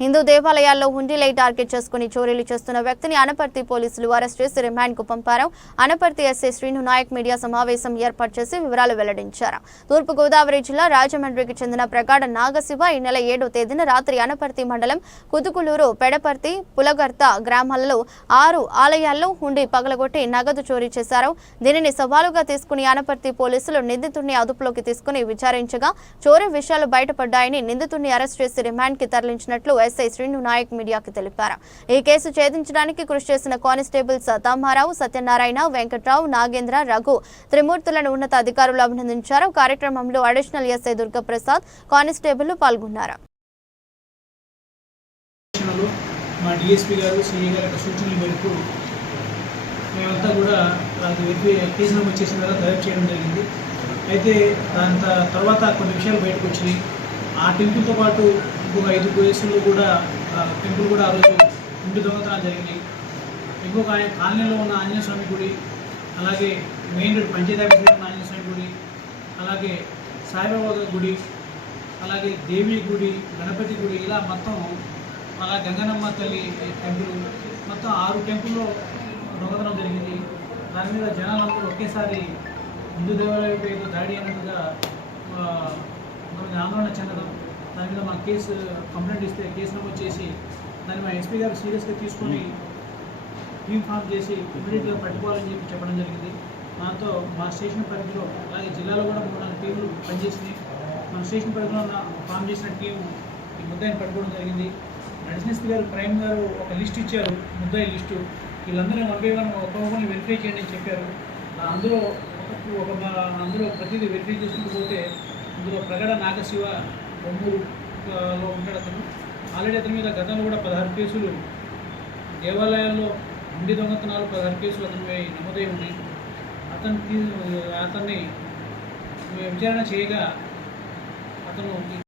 హిందూ దేవాలయాల్లో హుండీలై టార్గెట్ చేసుకుని చోరీలు చేస్తున్న వ్యక్తిని అనపర్తి పోలీసులు అరెస్ట్ చేసి రిమాండ్కు పంపారు. అనపర్తి ఎస్సీ శ్రీను నాయక్ మీడియా సమావేశం ఏర్పాటు చేసి వివరాలు వెల్లడించారు. తూర్పుగోదావరి జిల్లా రాజమండ్రికి చెందిన ప్రగాఢ నాగశివ ఈ నెల ఏడో తేదీన రాత్రి అనపర్తి మండలం కుతుకులూరు పెడపర్తి పులగర్త గ్రామాలలో ఆరు ఆలయాల్లో హుండీ పగలగొట్టి నగదు చోరీ చేశారు. దీనిని సవాలుగా తీసుకుని అనపర్తి పోలీసులు నిందితుడిని అదుపులోకి తీసుకుని విచారించగా చోరీ విషయాలు బయటపడ్డాయని నిందితుడిని అరెస్ట్ చేసి రిమాండ్కి తరలించినట్లు ఎస్ఐ శ్రీను నాయక్ మీడియాకు తెలిపారు. ఈ కేసు ఛేదించడానికి కృషి చేసిన కానిస్టేబుల్స్ తామారావు సత్యనారాయణ వెంకట్రావు నాగేంద్ర రఘు త్రిమూర్తులను ఉన్నత అధికారులు అభినందించారు. కార్యక్రమంలో అడిషనల్ ఎస్ఐ దుర్గప్రసాద్ కానిస్టేబుల్ పాల్గొన్నారు. మా డిఎస్పీ గారు సిఏ గారి యొక్క సూచనల మేరకు మేమంతా కూడా వాళ్ళకి వెరిఫై కేసు నమోదు చేసిన తర్వాత దర్యాప్తు చేయడం జరిగింది. అయితే దాని తర్వాత కొన్ని విషయాలు బయటకు వచ్చినాయి. ఆ టెంపుల్తో పాటు ఇంకొక ఐదు కేసులు కూడా టెంపుల్ కూడా ఆ రోజు ఇంటి దొంగతనాలు జరిగినాయి. ఇంకొక ఆయన కాలనీలో ఉన్న ఆంజనేయ స్వామి గుడి అలాగే మెయిన్ రోడ్ పంచాయతీ ఉన్న ఆంజనేయ స్వామి గుడి అలాగే సాయిబాబా గుడి అలాగే దేవి గుడి గణపతి గుడి ఇలా మొత్తం అలా గంగనమ్మ తల్లి టెంపుల్ మొత్తం ఆరు టెంపుల్లో దొంగతనం జరిగింది. దాని మీద జనాలందరూ ఒకేసారి హిందూ దేవాలయంపై ఏదో దాడి అన్నట్టుగా కొంతమంది ఆందోళన చెందడం దాని మీద మా కేసు కంప్లైంట్ ఇస్తే కేసు నమోదు చేసి దాన్ని మా ఎస్పీ గారు సీరియస్గా తీసుకొని టీమ్ చేసి ఇమీడియట్గా పట్టుకోవాలని చెప్పి చెప్పడం జరిగింది. దాంతో మా స్టేషన్ పరిధిలో అలాగే జిల్లాలో కూడా మూడు నాలుగు టీములు పనిచేసినాయి. మన స్టేషన్ పరిధిలో ఉన్న ఫామ్ చేసిన టీం ఈ ముద్దాయిని పట్టుకోవడం జరిగింది. అడిషనల్ ఎస్పీ గారు క్రైమ్ గారు ఒక లిస్ట్ ఇచ్చారు ముద్దాయి లిస్టు. వీళ్ళందరూ వన్ బై వన్ ఒక్కొక్కరిని వెరిఫై చేయండి అని చెప్పారు. ఆ అందులో ఒక- మా- అందులో ప్రతిదీ వెరిఫై చేసుకుంటూ పోతే ఇందులో ప్రగడ నాగశివ బొమ్మూరులో ఉంటాడు అతను. ఆల్రెడీ అతని మీద గతంలో కూడా పదహారు కేసులు దేవాలయాల్లో ఉండి దొంగతనాలు పదహారు కేసులు అతనిపై నమోదై ఉంది అతను అతన్ని విచారణ చేయగా అతను ఈ